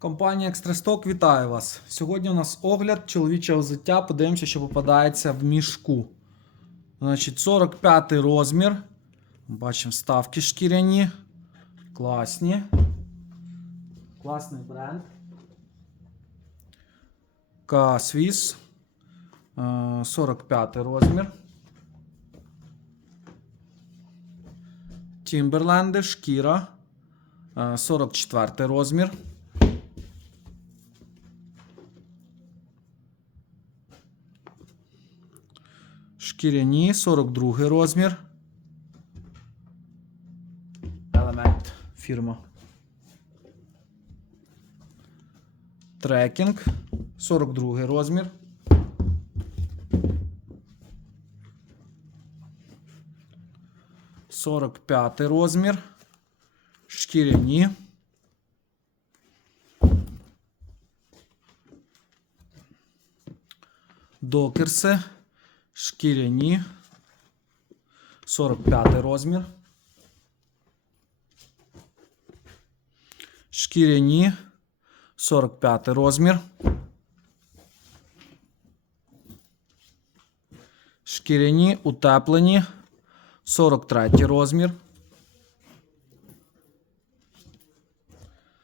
Компанія Екстрасток вітає вас. Сьогодні у нас огляд чоловічого взуття. Подивимося, що попадається в мішку. Значить, 45 розмір. Бачимо вставки шкіряні. Класні. Класний бренд. Касвіс. 45 розмір. Тімберленди, шкіра. Е, 44 розмір. Шкіряні, 42 розмір. Елемент фірма. Трекінг, 42 розмір. Сорок п'ятий розмір. Шкіряні. Докерси. Шкіряні. 45 розмір. Шкіряні. 45 розмір. Шкіряні утеплені. 43 розмір.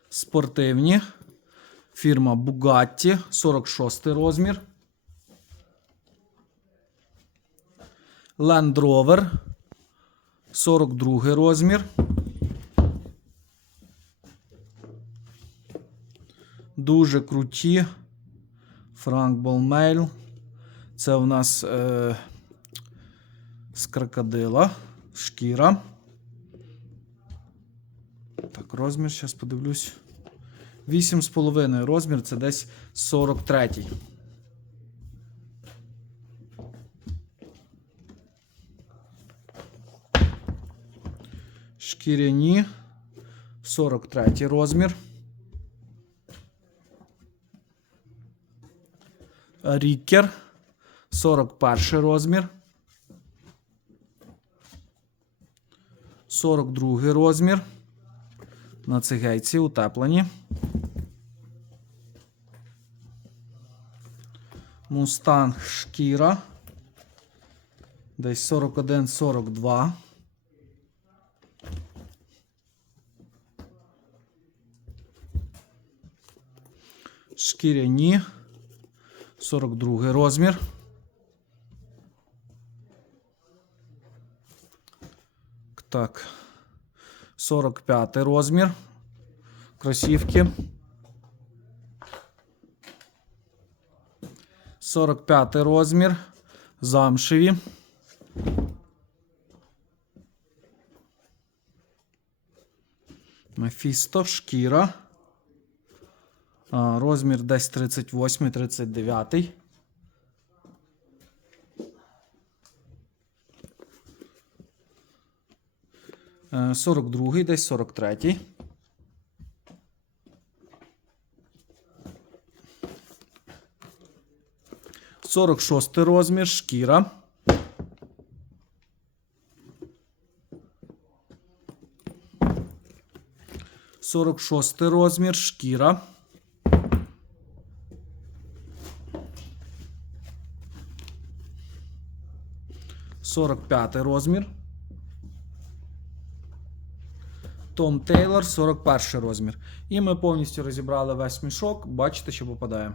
Спортивні. Фірма Bugatti. 46 розмір. Land Rover 42 розмір. Дуже круті. Frank Ballmail. Це у нас е, з крокодила. Шкіра. Так, розмір, зараз подивлюсь. 8,5 розмір, це десь 43. Шкіряні 43 розмір. Рікер 41 розмір. 42 розмір. На цигейці утеплені. Мустанг шкіра. Десь 41-42. Шкіряні. 42 розмір. Так. 45 розмір. Кросівки. 45 розмір. Замшеві. Мефісто, шкіра. Розмір десь 38-39. Е, 42 десь 43. Сорок шостий розмір, шкіра. Сорок шостий розмір, шкіра. Сорок п'ятий розмір. Том Тейлор, 41 розмір. І ми повністю розібрали весь мішок. Бачите, що попадає.